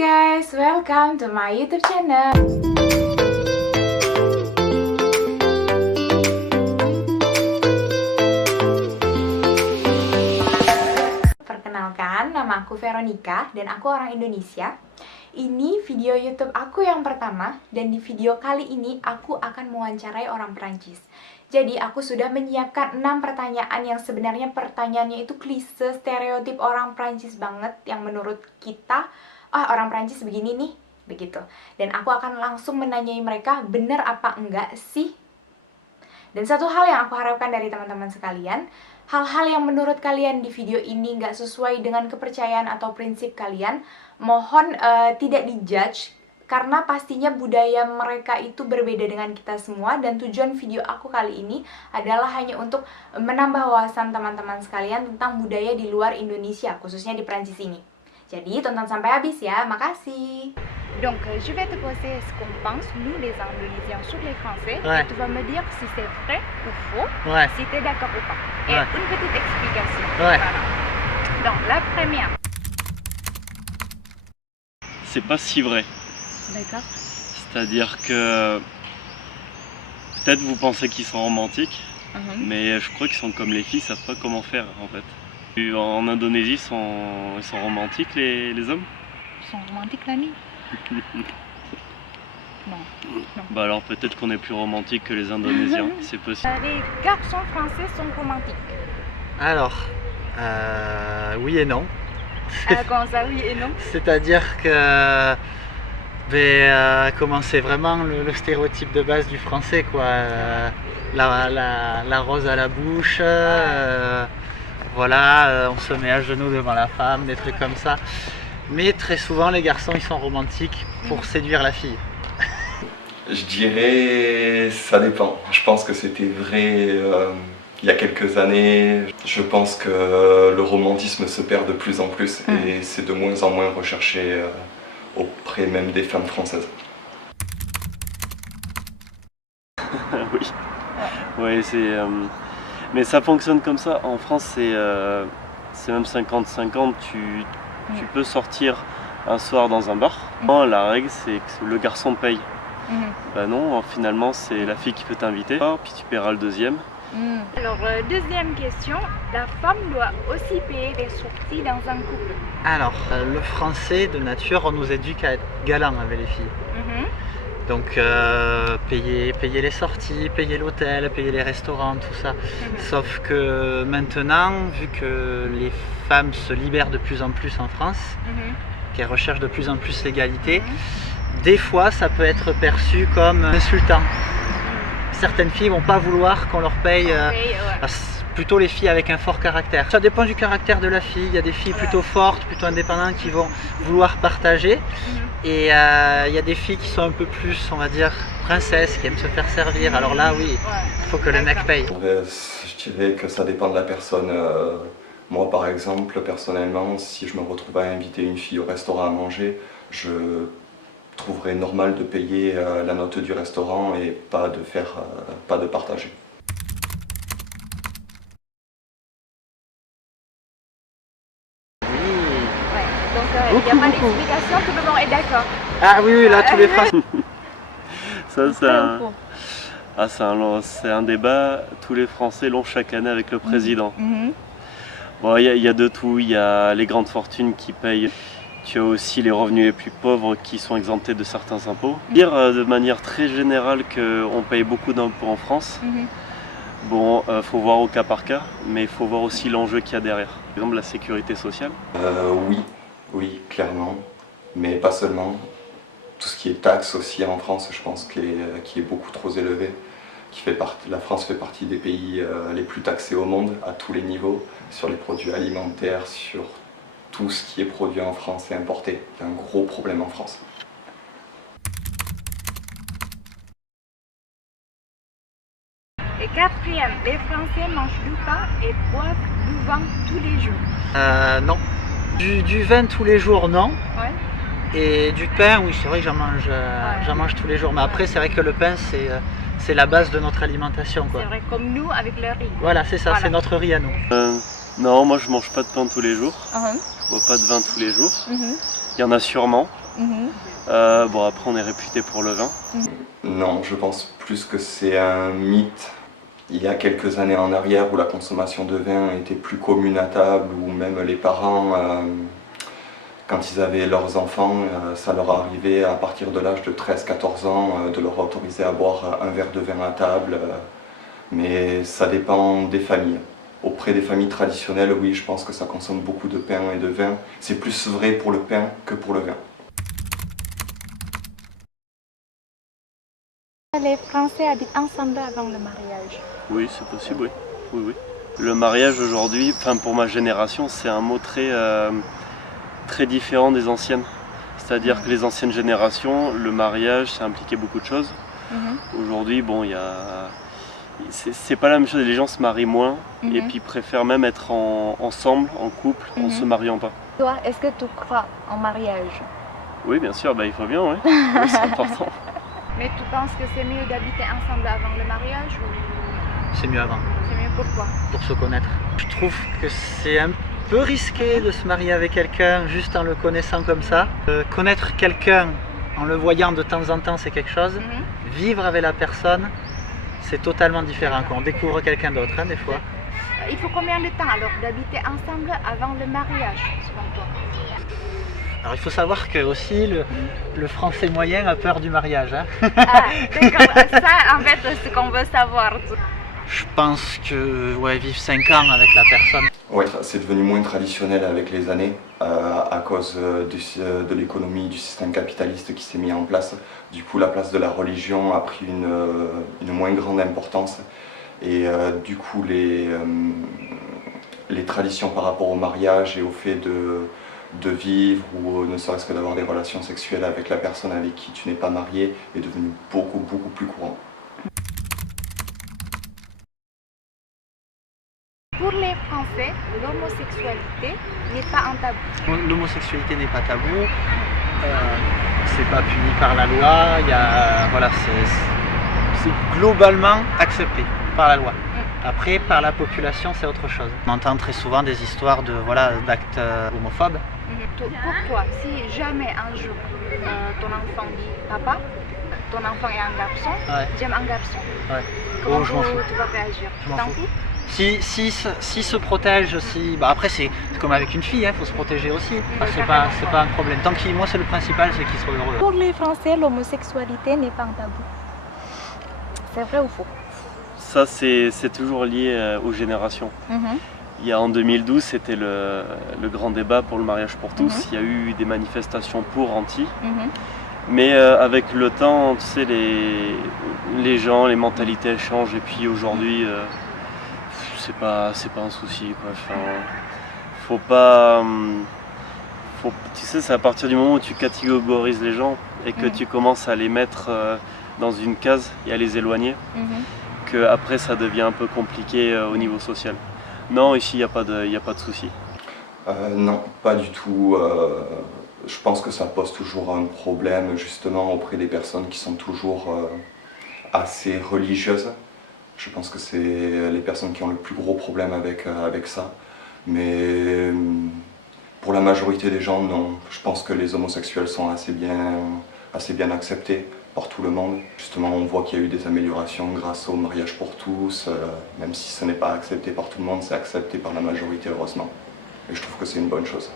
guys, welcome to my YouTube channel. Perkenalkan, nama aku Veronica dan aku orang Indonesia. Ini video YouTube aku yang pertama dan di video kali ini aku akan mewawancarai orang Perancis. Jadi aku sudah menyiapkan 6 pertanyaan yang sebenarnya pertanyaannya itu klise, stereotip orang Perancis banget yang menurut kita, orang Perancis begini nih, begitu. Dan aku akan langsung menanyai mereka, bener apa enggak sih? Dan satu hal yang aku harapkan dari teman-teman sekalian, hal-hal yang menurut kalian di video ini nggak sesuai dengan kepercayaan atau prinsip kalian, mohon tidak dijudge, karena pastinya budaya mereka itu berbeda dengan kita semua. Dan tujuan video aku kali ini adalah hanya untuk menambah wawasan teman-teman sekalian tentang budaya di luar Indonesia, khususnya di Perancis ini. Jadi tonton sampai habis ya, makasih. Donc, je vais te poser ce qu'on pense, nous les Indonésiens, sur les Français, Ouais. et tu vas me dire si c'est vrai ou faux, Ouais. si tu es d'accord ou pas. Et Ouais. une petite explication. Ouais. Voilà. Donc, la première. C'est pas si vrai. D'accord. C'est-à-dire que peut-être vous pensez qu'ils sont romantiques, mais je crois qu'ils sont comme les filles, ils savent pas comment faire en fait. En Indonésie, ils sont romantiques les hommes. Ils sont romantiques la nuit? Non. Bah alors peut-être qu'on est plus romantique que les Indonésiens, c'est possible. Les garçons français sont romantiques. Alors, oui et non. Comment ça, oui et non? C'est-à-dire que comment c'est vraiment le stéréotype de base du français, quoi. La rose à la bouche, voilà, on se met à genoux devant la femme, des trucs comme ça. Mais très souvent les garçons ils sont romantiques pour séduire la fille. Je dirais ça dépend. Je pense que c'était vrai il y a quelques années. Je pense que le romantisme se perd de plus en plus et c'est de moins en moins recherché auprès même des femmes françaises. Oui, ouais, mais ça fonctionne comme ça. En France, c'est même 50-50. Tu peux sortir un soir dans un bar. Non, la règle, c'est que le garçon paye. Bah non, finalement, c'est la fille qui peut t'inviter, puis tu paieras le deuxième. Alors, deuxième question, la femme doit aussi payer les sorties dans un couple. Alors, le français de nature, on nous éduque à être galant avec les filles. Donc payer les sorties, payer l'hôtel, payer les restaurants, tout ça. Sauf que maintenant, vu que les femmes se libèrent de plus en plus en France, qu'elles recherchent de plus en plus l'égalité, des fois ça peut être perçu comme insultant. Certaines filles vont pas vouloir qu'on leur paye, plutôt les filles avec un fort caractère. Ça dépend du caractère de la fille, il y a des filles plutôt fortes, plutôt indépendantes qui vont vouloir partager. Et il y a des filles qui sont un peu plus, on va dire, princesses, qui aiment se faire servir. Alors là, oui, il faut que le mec paye. Je dirais que ça dépend de la personne. Moi par exemple, personnellement, si je me retrouve à inviter une fille au restaurant à manger, je trouverais normal de payer la note du restaurant et pas de partager. Donc, il n'y a pas d'explication, tout le monde est d'accord. Ah oui, là, tous les Français. C'est un débat, tous les Français l'ont chaque année avec le président. Bon, il y a de tout, il y a les grandes fortunes qui payent, tu as aussi les revenus les plus pauvres qui sont exemptés de certains impôts. Dire de manière très générale qu'on paye beaucoup d'impôts en France, bon, faut voir au cas par cas, mais il faut voir aussi l'enjeu qu'il y a derrière. Par exemple, la sécurité sociale. Oui, clairement, mais pas seulement. Tout ce qui est taxes aussi en France, je pense qui est beaucoup trop élevé. La France fait partie des pays les plus taxés au monde, à tous les niveaux, sur les produits alimentaires, sur tout ce qui est produit en France et importé. C'est un gros problème en France. Et quatrième, les Français mangent du pain et boivent du vin tous les jours. Non. Du vin tous les jours, non. Ouais. Et du pain, oui, c'est vrai que j'en mange tous les jours. Mais après, c'est vrai que le pain, c'est la base de notre alimentation, quoi. C'est vrai, comme nous avec le riz. Voilà, c'est ça, Voilà. c'est notre riz à nous. Non, moi je mange pas de pain tous les jours, je bois pas de vin tous les jours. Il y en a sûrement, Bon, après, on est réputé pour le vin. Non, je pense plus que c'est un mythe. Il y a quelques années en arrière où la consommation de vin était plus commune à table, où même les parents, quand ils avaient leurs enfants, ça leur arrivait à partir de l'âge de 13-14 ans de leur autoriser à boire un verre de vin à table. Mais ça dépend des familles. Auprès des familles traditionnelles, oui, je pense que ça consomme beaucoup de pain et de vin. C'est plus vrai pour le pain que pour le vin. Les Français habitent ensemble avant le mariage. Oui, c'est possible, oui. Oui, oui. Le mariage aujourd'hui, enfin pour ma génération, c'est un mot très différent des anciennes. C'est-à-dire que les anciennes générations, le mariage, ça impliquait beaucoup de choses. Aujourd'hui, bon, c'est pas la même chose, les gens se marient moins et puis préfèrent même être ensemble, en couple, en se mariant pas. Toi, est-ce que tu crois en mariage? Oui, bien sûr, bah, il faut bien, oui. Oui, c'est important. Mais tu penses que c'est mieux d'habiter ensemble avant le mariage ou C'est mieux avant, c'est mieux pourquoi? pour se connaître. Je trouve que c'est un peu risqué de se marier avec quelqu'un juste en le connaissant comme ça. Connaître quelqu'un en le voyant de temps en temps, c'est quelque chose. Vivre avec la personne, c'est totalement différent. Quand on découvre quelqu'un d'autre, hein, des fois. Il faut combien de temps alors d'habiter ensemble avant le mariage, selon toi? Alors il faut savoir que aussi le français moyen a peur du mariage. Hein. Ah, d'accord. Ça, en fait, c'est ce qu'on veut savoir. Je pense que ouais, vivre 5 ans avec la personne. Ouais, c'est devenu moins traditionnel avec les années à cause de l'économie, du système capitaliste qui s'est mis en place. Du coup, la place de la religion a pris une moins grande importance et du coup, les traditions par rapport au mariage et au fait de vivre ou ne serait-ce que d'avoir des relations sexuelles avec la personne avec qui tu n'es pas marié est devenu beaucoup plus courant. Pour les Français, l'homosexualité n'est pas un tabou. L'homosexualité n'est pas tabou, c'est pas puni par la loi, voilà, c'est globalement accepté par la loi. Après, par la population, c'est autre chose. On entend très souvent des histoires d'actes homophobes. Pourquoi, si jamais un jour ton enfant dit papa, ton enfant est un garçon, Ouais. j'aime un garçon, Ouais. comment Je m'en fous. tu vas réagir? Je m'en T'en fous. fous? Si se protège, après c'est comme avec une fille, il faut se protéger aussi. C'est pas un problème. Moi c'est le principal, c'est qu'ils soient heureux. Pour les Français, l'homosexualité n'est pas un tabou. C'est vrai ou faux? Ça, c'est toujours lié aux générations. En 2012, c'était le grand débat pour le mariage pour tous. Il y a eu des manifestations pour, anti. Mais avec le temps, tu sais, les gens, les mentalités elles changent. Et puis aujourd'hui, c'est pas un souci, quoi. Enfin, faut pas... tu sais, c'est à partir du moment où tu catégorises les gens et que tu commences à les mettre dans une case et à les éloigner, que après ça devient un peu compliqué au niveau social. Non, ici il n'y a pas de souci. Non, pas du tout. Je pense que ça pose toujours un problème justement auprès des personnes qui sont toujours assez religieuses. Je pense que c'est les personnes qui ont le plus gros problème avec ça. Mais pour la majorité des gens, non. Je pense que les homosexuels sont assez bien acceptés par tout le monde. Justement, on voit qu'il y a eu des améliorations grâce au mariage pour tous. Même si ce n'est pas accepté par tout le monde, c'est accepté par la majorité, heureusement. Et je trouve que c'est une bonne chose.